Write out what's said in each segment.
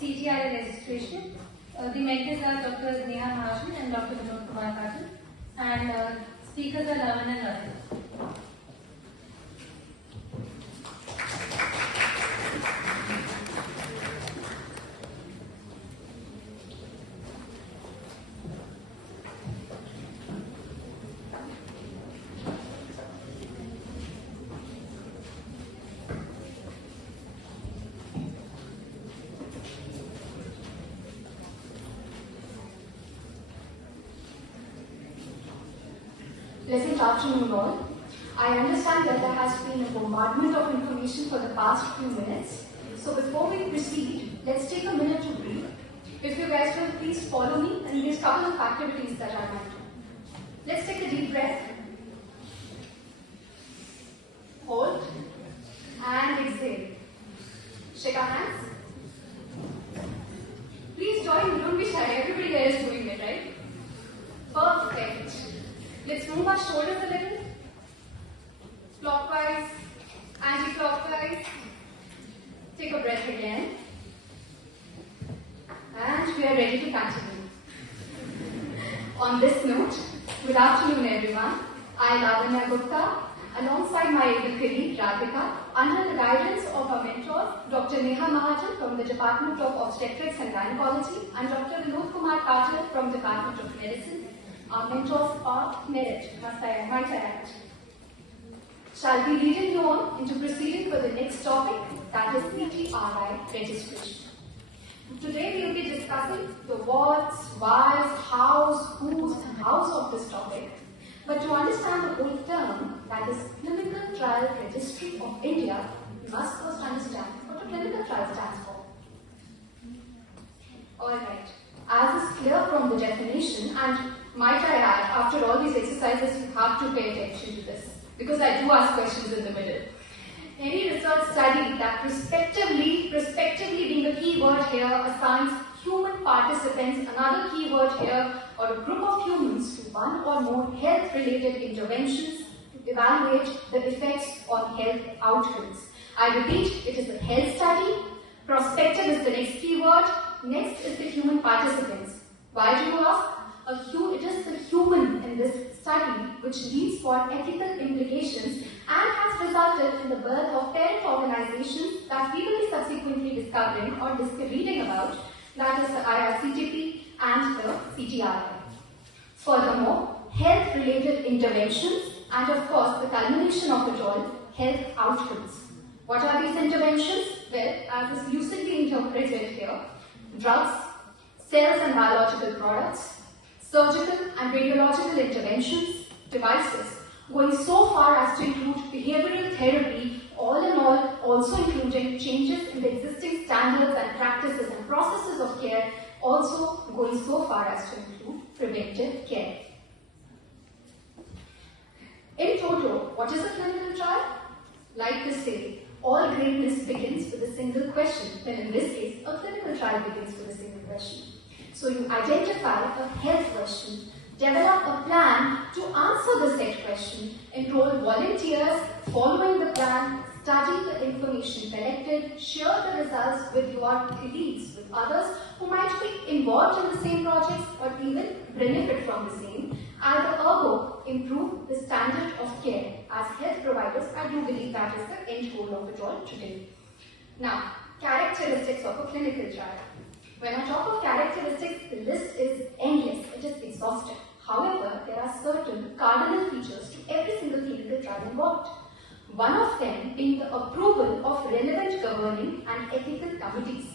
CTRI registration. The mentors are Dr. Neha Mahajan and Dr. Vinod Kumar Katil, and speakers are Lavanya Gupta. Pleasant afternoon all. I understand that there has been a bombardment of information for the past few minutes. So before we proceed, let's take a minute to breathe. If you guys will please follow me in these couple of activities that I might do. Let's take a deep breath. Hold. And exhale. Shake our hands. Please join me, don't be shy. Everybody here is doing it, right? Perfect. Let's move our shoulders a little. Clockwise, anti-clockwise. Take a breath again. And we are ready to continue. On this note, good afternoon everyone. I, Lavanya Gupta, alongside my able colleague Radhika, under the guidance of our mentors, Dr. Neha Mahajan from the Department of Obstetrics and Gynaecology and Dr. Vinod Kumar Katil from the Department of Medicine. Our mentors are merit, might I add. Shall be leading you on into proceeding with the next topic, that is CTRI registration. Today we will be discussing the whats, whys, hows, whos and hows of this topic. But to understand the whole term, that is Clinical Trial Registry of India, we must first understand what a clinical trial stands for. Alright, as is clear from the definition, and might I add, after all these exercises, you have to pay attention to this, because I do ask questions in the middle. Any research study that prospectively being the key word here, assigns human participants another key word here, or a group of humans to one or more health-related interventions to evaluate the effects on health outcomes. I repeat, it is a health study. Prospective is the next key word. Next is the human participants. Why do you ask? It is the human in this study which leads for ethical implications and has resulted in the birth of parent organizations that we will be subsequently discovering or reading about, that is the IRCTP and the CTRI. Furthermore, health-related interventions and of course the culmination of it all, health outcomes. What are these interventions? Well, as is loosely interpreted here, drugs, cells and biological products, surgical and radiological interventions, devices, going so far as to include behavioral therapy, all in all, also including changes in the existing standards and practices and processes of care, also going so far as to include preventive care. In total, what is a clinical trial? Like to say, all greatness begins with a single question, then in this case, a clinical trial begins with a single question. So you identify a health question, develop a plan to answer the said question, enroll volunteers, following the plan, study the information collected, share the results with your colleagues, with others who might be involved in the same projects or even benefit from the same, and ergo improve the standard of care. As health providers, I do believe that is the end goal of it all today. Now, characteristics of a clinical trial. When I talk of characteristics, the list is endless, it is exhaustive. However, there are certain cardinal features to every single clinical trial involved. One of them being the approval of relevant governing and ethical committees,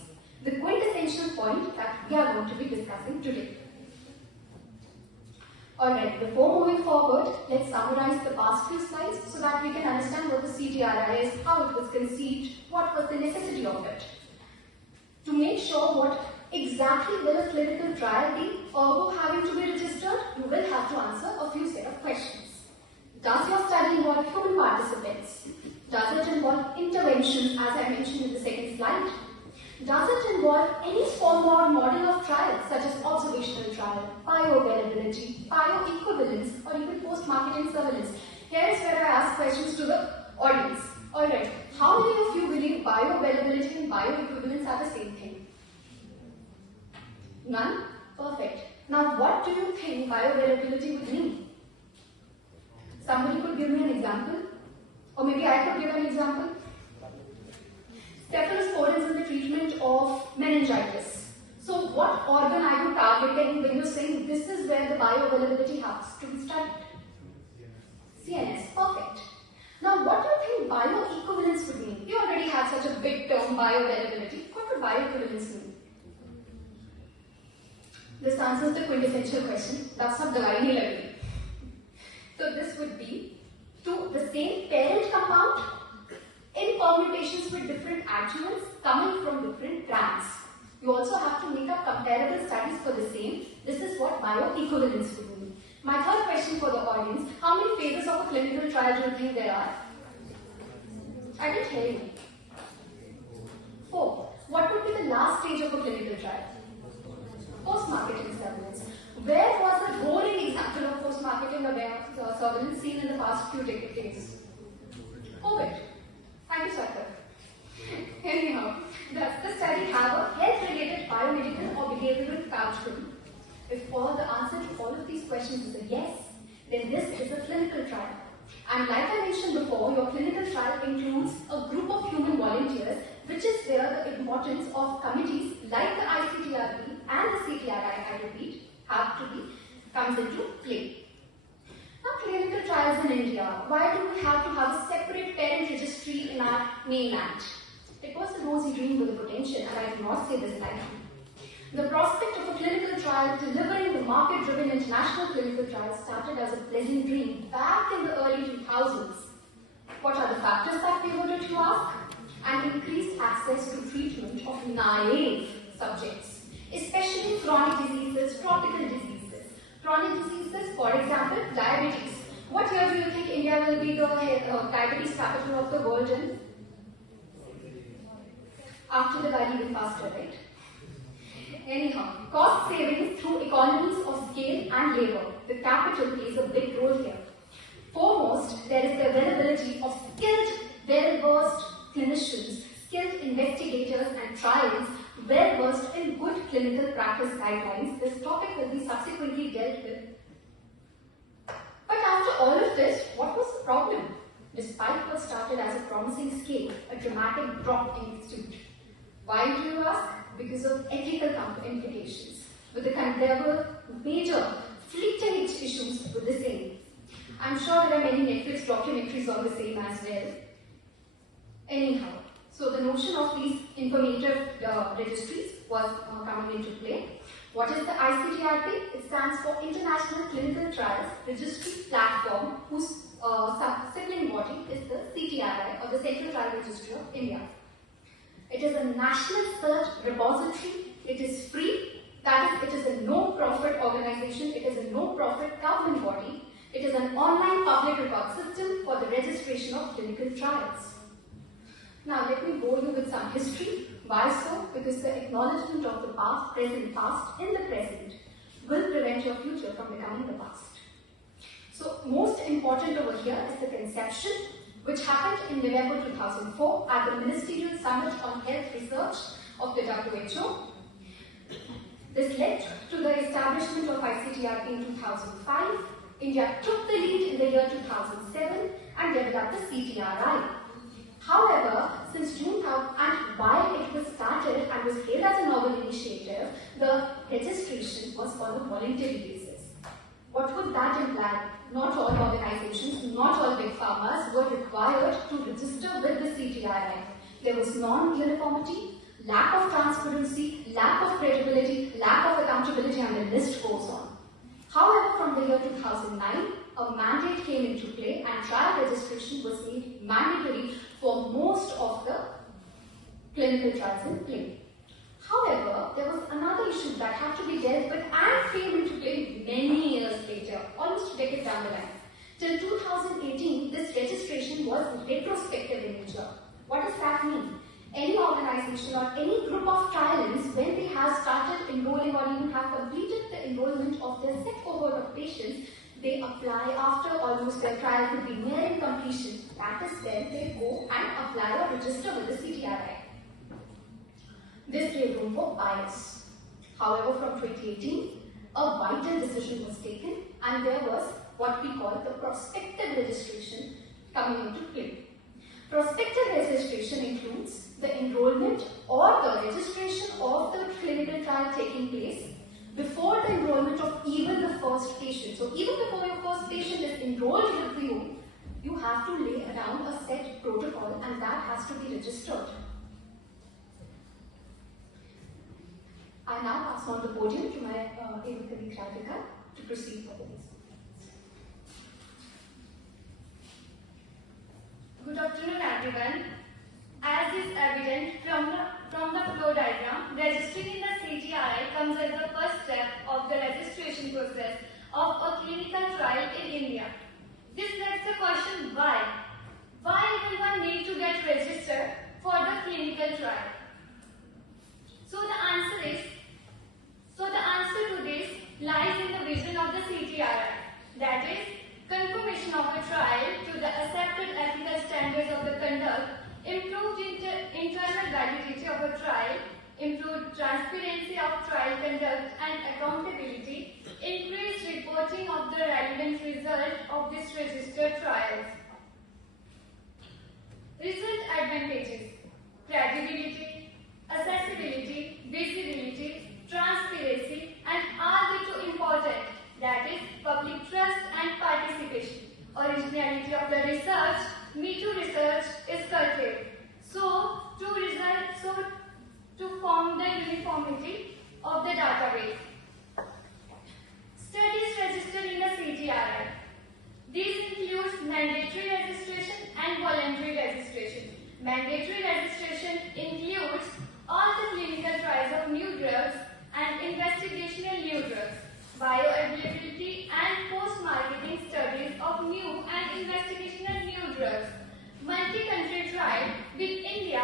the quintessential point that we are going to be discussing today. Alright, before moving forward, let's summarize the past few slides so that we can understand what the CTRI is, how it was conceived, what was the necessity of it. To make sure what exactly will a clinical trial be, ergo having to be registered, you will have to answer a few set of questions. Does your study involve human participants? Does it involve interventions, as I mentioned in the second slide? Does it involve any form or model of trial, such as observational trial, bioavailability, bioequivalence, or even post-marketing surveillance? Here is where I ask questions to the audience. Alright, how many of you believe bioavailability and bioequivalence are the same thing? None? Perfect. Now what do you think bioavailability would mean? Somebody could give me an example? Or maybe I could give an example? Cephalosporins in the treatment of meningitis. So what organ are you targeting when you're saying this is where the bioavailability has to be studied? CNS. Perfect. Now what do you think bioequivalence would mean? You already have such a big term, bioavailability. What would bioequivalence mean? This answers the quintessential question. That's not dividing level. So this would be to the same parent compound in permutations with different adjuvants coming from different brands. You also have to make up comparable studies for the same. This is what bioequivalence would mean. My third question for the audience, how many phases of a clinical trial do you think there are? I didn't hear you. 4. What would be the last stage of a clinical trial? Post-marketing surveillance. Where was the roaring example of post-marketing surveillance seen in the past few decades? COVID. Thank you, Sarkar. Anyhow, does the study have a health-related biomedical or behavioral outcome? If all the answer to all of these questions is a yes, then this is a clinical trial. And like I mentioned before, your clinical trial includes a group of human volunteers, which is where the importance of committees like the ICTRI and the CTRI, I repeat, comes into play. Now, clinical trials in India, why do we have to have a separate parent registry in our mainland? It was a rosy dream with a potential, and I do not say this lightly. The prospect of a clinical trial delivering the market-driven international clinical trial started as a pleasant dream back in the early 2000s. What are the factors that favored it, you ask? And increased access to treatment of naive subjects, especially chronic diseases, tropical diseases. Chronic diseases, for example, diabetes. What year do you think India will be the diabetes capital of the world in? After the value even faster, right? Anyhow, cost savings through economies of scale and labor. The capital plays a big role here. Foremost, there is the availability of skilled, well-versed clinicians, skilled investigators and trials, well-versed in good clinical practice guidelines. This topic will be subsequently dealt with. But after all of this, what was the problem? Despite what started as a promising scale, a dramatic drop ensued. Why do you ask? Because of ethical implications. There were major fleeting issues with the same. I'm sure there are many Netflix documentaries on the same as well. Anyhow, so the notion of these informative registries was coming into play. What is the ICTRP? It stands for International Clinical Trials Registry Platform, whose sibling body is the CTRI, or the Central Trial Registry of India. It is a national search repository. It is free. That is, it is a no-profit organization. It is a no-profit government body. It is an online public record system for the registration of clinical trials. Now, let me bore you with some history. Why so? Because the acknowledgement of the past, present, past in the present will prevent your future from becoming the past. So, most important over here is the conception, which happened in November 2004 at the Ministerial Summit on Health Research of the WHO. This led to the establishment of ICTRP in 2005. India took the lead in the year 2007 and developed the CTRI. However, since June and while it was started and was hailed as a novel initiative, the registration was on a voluntary basis. What would that imply? Not all organizations, not all big pharmas were required to register with the CTRI. There was non-uniformity, lack of transparency, lack of credibility, lack of accountability, and the list goes on. However, from the year 2009, a mandate came into play and trial registration was made mandatory for most of the clinical trials in play. However, there was another issue that had to be dealt with and came into play many years later, almost a decade down the line. Till 2018, this registration was retrospective in nature. What does that mean? Any organization or any group of trialists, when they have started enrolling or even have completed the enrollment of their set cohort of patients, they apply after almost their trial could be nearing completion. That is when they go and apply or register with the CTRI. This gave room for bias. However, from 2018, a vital decision was taken and there was what we call the prospective registration coming into play. Prospective registration includes the enrollment or the registration of the clinical trial taking place before the enrollment of even the first patient. So even before your first patient is enrolled with you, you have to lay down a set protocol and that has to be registered. I now pass on the podium to my able colleague Radhika to proceed further. Good afternoon, everyone. As is evident from the flow diagram, registering in the CTRI comes as the first step of the registration process of a clinical trial in India. This begs the question, why? Why will one need to get registered for the clinical trial? So the answer to this lies in the vision of the CTRI, that is, confirmation of a trial to the accepted ethical standards of the conduct, improved internal validity of a trial, improved transparency of trial conduct and accountability, increased reporting of the relevant result of this registered trials. Result advantages: credibility, accessibility, visibility, transparency, and are the two important, that is, public trust and participation. Originality of the research, Me Too research is curtailed. So, to form the uniformity of the database. Studies registered in the CTRI. These include mandatory registration and voluntary registration. Mandatory registration includes all the clinical trials of new drugs and investigational new drugs, bioavailability and post-marketing studies of new and investigational new drugs, multi-country trial with India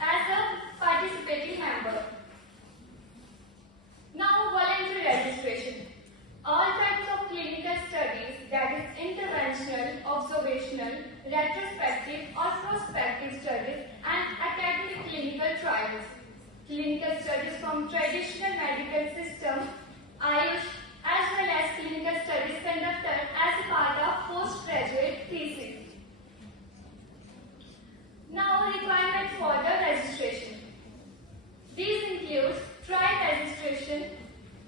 as a participating member. Now, voluntary registration. All types of clinical studies, that is interventional, observational, retrospective or prospective studies and academic clinical trials. Clinical studies from traditional medical system, Ayush, as well as clinical studies conducted as a part of postgraduate thesis. Now, requirement for the registration. These include trial registration,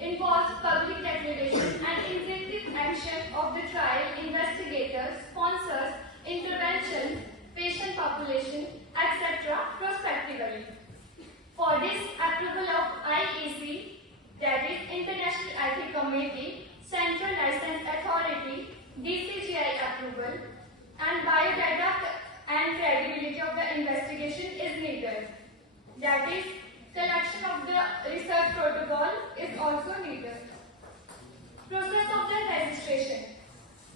involves public declaration and executive action of the trial investigators, sponsors, interventions, patient population, etc. prospectively. For this, approval of IEC, that is International Ethics Committee, Central License Authority, DCGI approval, and biodata and credibility of the investigation is needed. That is, collection of the research protocol is also needed. Process of the registration.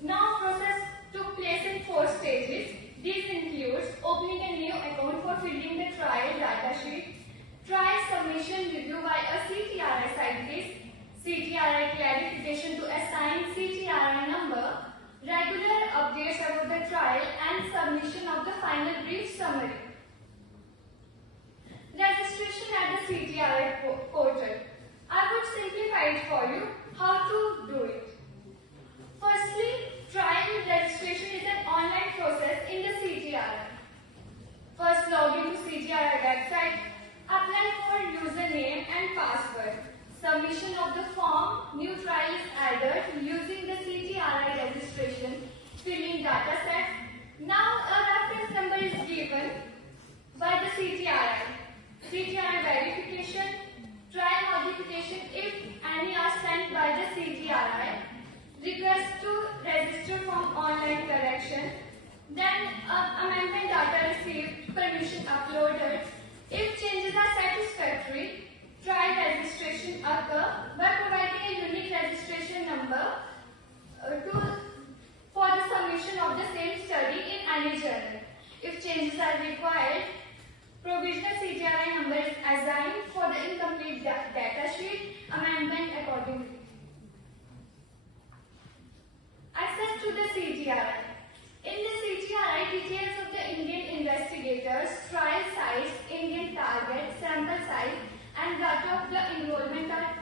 Now, process took place in 4 stages. These includes opening a new account for filling the trial data sheet, trial submission review by a CTRI scientist, CTRI clarification to assign CTRI number, regular updates about the trial and submission of the final brief summary. Registration at the CTRI portal. I would simplify it for you how to do it. Firstly, trial registration is an online process in the CTRI. First, log into CTRI website, apply for username and password. Submission of the form, new trial is added using the CTRI registration, filling data set. Now a reference number is given by the CTRI. CTRI verification, trial modification if any are sent by the CTRI, request to register from online correction, then amendment data received, permission uploaded. If changes are satisfactory, trial registration occur by providing a unique registration number for the submission of the same study in any journal. If changes are required, provisional CTRI number is assigned for the incomplete data sheet, amendment accordingly. Access to the CTRI. In the CTRI, details of the Indian investigators, trial size, Indian target, sample size, and data of the enrollment are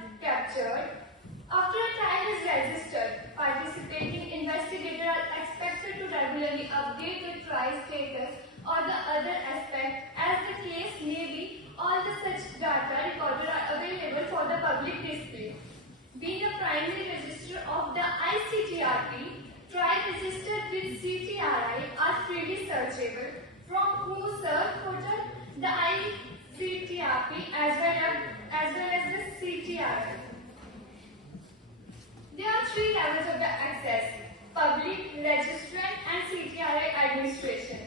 such data recorded are available for the public display. Being a primary register of the ICTRP, trial registered with CTRI are freely searchable from whose search portal the ICTRP as well as the CTRI. There are three levels of the access: public, registrant and CTRI administration.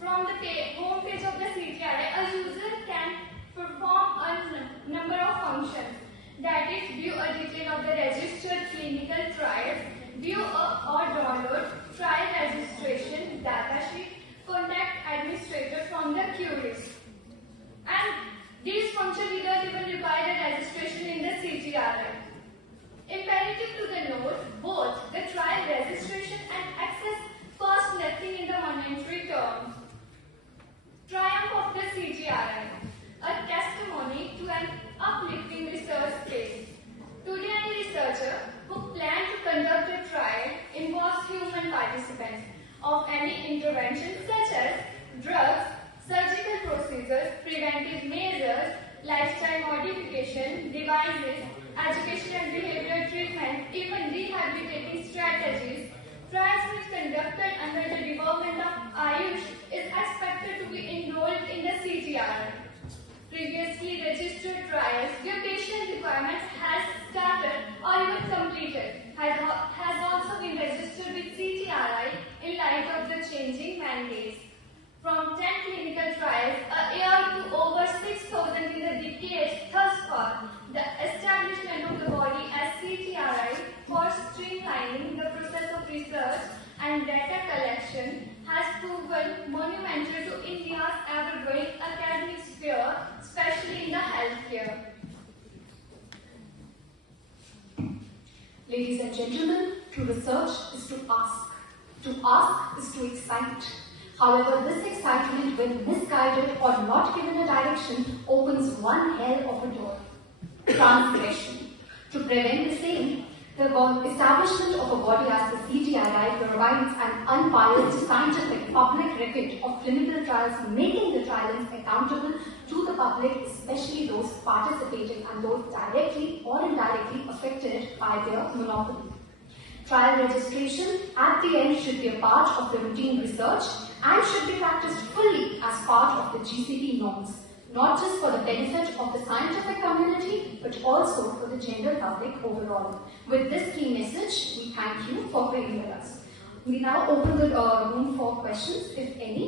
From the home page of the CTRI, a user can perform a number of functions, that is, view a detail of the registered clinical trials, view or download trial registration data sheet, contact administrator from the queue list. And these functions without even require the registration in the CTRI. Imperative to the note, both the trial registration and access cost nothing in the monetary terms. Triumph of the CTRI, a testimony to an uplifting research space. Today, any researcher who plans to conduct a trial involves human participants of any intervention such as drugs, surgical procedures, preventive measures, lifestyle modification, devices, education and behavioral treatment, even rehabilitating strategies. Trials which conducted under the Department of Ayush is expected to be enrolled in the CTRI. Previously registered trials where patient requirements has started or even completed has also been registered with CTRI in light of the changing mandates. From 10 clinical trials a year to over 6,000 in the decades thus far, the establishment of the body as CTRI for streamlining the process of research and data collection has proven monumental to India's ever-growing academic sphere, especially in the healthcare. Ladies and gentlemen, to research is to ask. To ask is to excite. However, this excitement, when misguided or not given a direction, opens one hell of a door: transgression. To prevent the same, the establishment of a body as the CTRI provides an unbiased scientific public record of clinical trials, making the trials accountable to the public, especially those participating and those directly or indirectly affected by their monopoly. Trial registration at the end should be a part of the routine research and should be practiced fully as part of the GCP norms, not just for the benefit of the scientific community, but also for the general public overall. With this key message, we thank you for being with us. We now open the room for questions, if any.